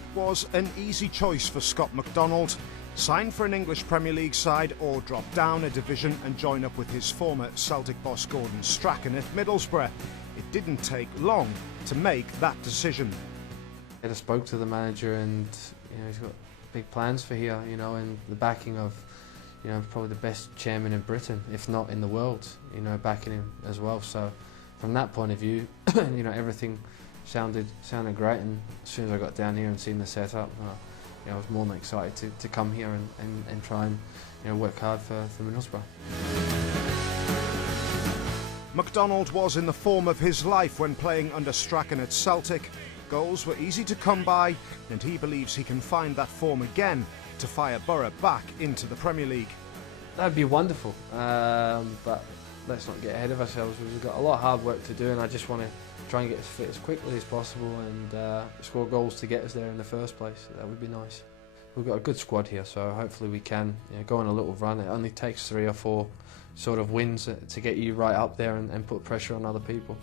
It was an easy choice for Scott MacDonald. Sign for an English Premier League side or drop down a division and join up with his former Celtic boss Gordon Strachan at Middlesbrough. It didn't take long to make that decision. I spoke to the manager, and he's got big plans for here, and the backing of probably the best chairman in Britain, if not in the world, backing him as well. So from that point of view, everything sounded great, and as soon as I got down here and seen the setup, I was more than excited to come here and try and work hard for Middlesbrough. MacDonald was in the form of his life when playing under Strachan at Celtic. Goals were easy to come by, and he believes he can find that form again to fire Borough back into the Premier League. That'd be wonderful, but let's not get ahead of ourselves. We've got a lot of hard work to do, and I just want to try and get as fit as quickly as possible and score goals to get us there in the first place. That would be nice. We've got a good squad here, so hopefully we can go on a little run. It only takes 3 or 4 sort of wins to get you right up there and put pressure on other people.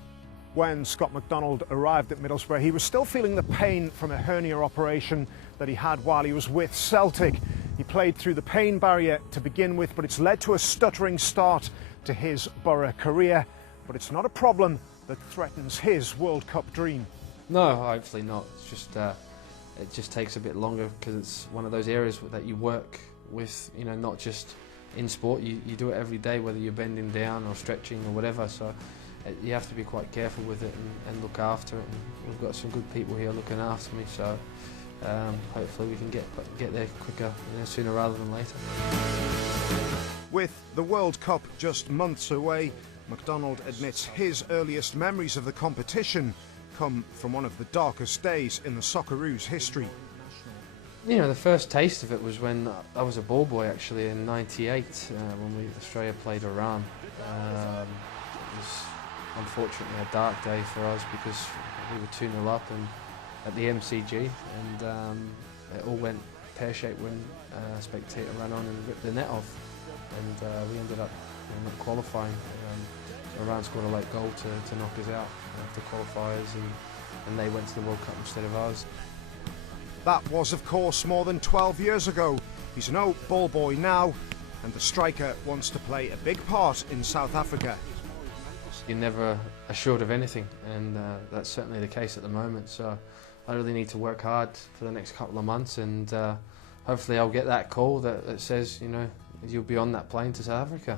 When Scott MacDonald arrived at Middlesbrough, he was still feeling the pain from a hernia operation that he had while he was with Celtic. He played through the pain barrier to begin with, but it's led to a stuttering start to his Borough career. But it's not a problem that threatens his World Cup dream. No, hopefully not. It's just it just takes a bit longer because it's one of those areas that you work with, not just in sport. You do it every day, whether you're bending down or stretching or whatever. So you have to be quite careful with it and look after it. And we've got some good people here looking after me, so hopefully we can get there quicker, sooner rather than later. With the World Cup just months away, MacDonald admits his earliest memories of the competition come from one of the darkest days in the Socceroos' history. The first taste of it was when I was a ballboy, actually, in '98, when Australia played Iran. It was unfortunately a dark day for us because we were 2-0 up at the MCG, and it all went pear-shaped when a spectator ran on and ripped the net off, and we ended up not qualifying. Iran scored a late goal to knock us out after qualifiers, and they went to the World Cup instead of ours. That was, of course, more than 12 years ago. He's no ball boy now, and the striker wants to play a big part in South Africa. You're never assured of anything, and that's certainly the case at the moment. So I really need to work hard for the next couple of months, and hopefully I'll get that call that says, you'll be on that plane to South Africa.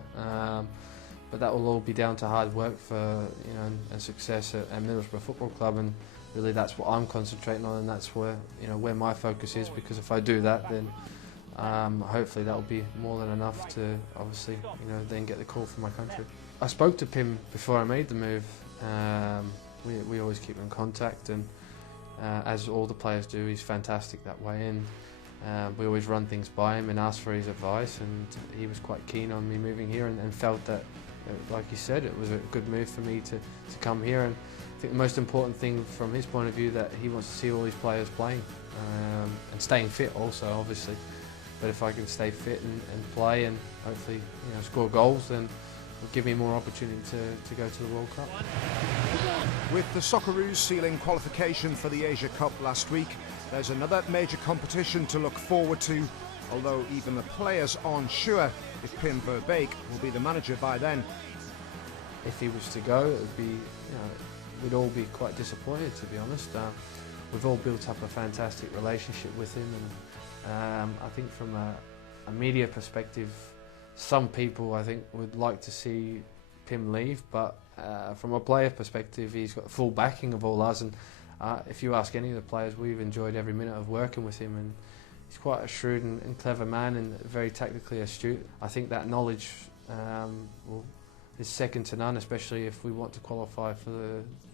But that will all be down to hard work and success at Middlesbrough Football Club, and really that's what I'm concentrating on, and that's where where my focus is. Because if I do that, then hopefully that will be more than enough to obviously then get the call from my country. I spoke to Pim before I made the move. We always keep in contact, and as all the players do, he's fantastic that way, and we always run things by him and ask for his advice, and he was quite keen on me moving here and felt that, like you said, it was a good move for me to come here. And I think the most important thing from his point of view, that he wants to see all these players playing and staying fit also, obviously. But if I can stay fit and play and hopefully score goals, then it'll give me more opportunity to go to the World Cup. With the Socceroos sealing qualification for the Asia Cup last week, there's another major competition to look forward to, although even the players aren't sure if Pim Verbeek will be the manager by then. If he was to go, it would be, we'd all be quite disappointed, to be honest. We've all built up a fantastic relationship with him, and I think from a media perspective, some people I think would like to see Pim leave, but from a player perspective, he's got full backing of all us, and if you ask any of the players, we've enjoyed every minute of working with him, and he's quite a shrewd and clever man, and very tactically astute. I think that knowledge is second to none, especially if we want to qualify for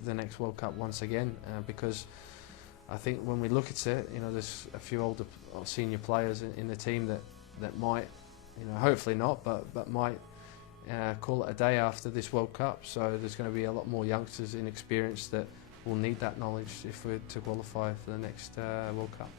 the next World Cup once again, because I think when we look at it, there's a few older or senior players in the team that might, hopefully not, but might call it a day after this World Cup. So there's going to be a lot more youngsters inexperienced that will need that knowledge if we're to qualify for the next World Cup.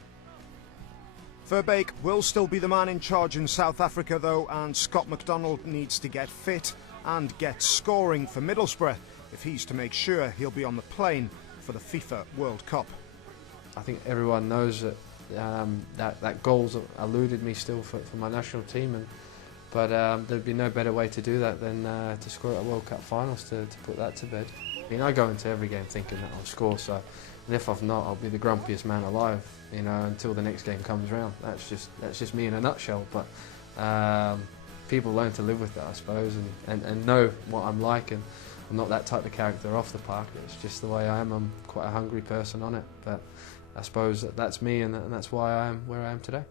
Verbeek will still be the man in charge in South Africa though, and Scott MacDonald needs to get fit and get scoring for Middlesbrough if he's to make sure he'll be on the plane for the FIFA World Cup. I think everyone knows that that goal's eluded me still for my national team, but there'd be no better way to do that than to score at World Cup finals to put that to bed. I mean, I go into every game thinking that I'll score, so, and if I've not, I'll be the grumpiest man alive, you know, until the next game comes round. That's just me in a nutshell. But people learn to live with that, I suppose, and know what I'm like, and I'm not that type of character off the park. It's just the way I am. I'm quite a hungry person on it, but I suppose that's me, and that's why I am where I am today.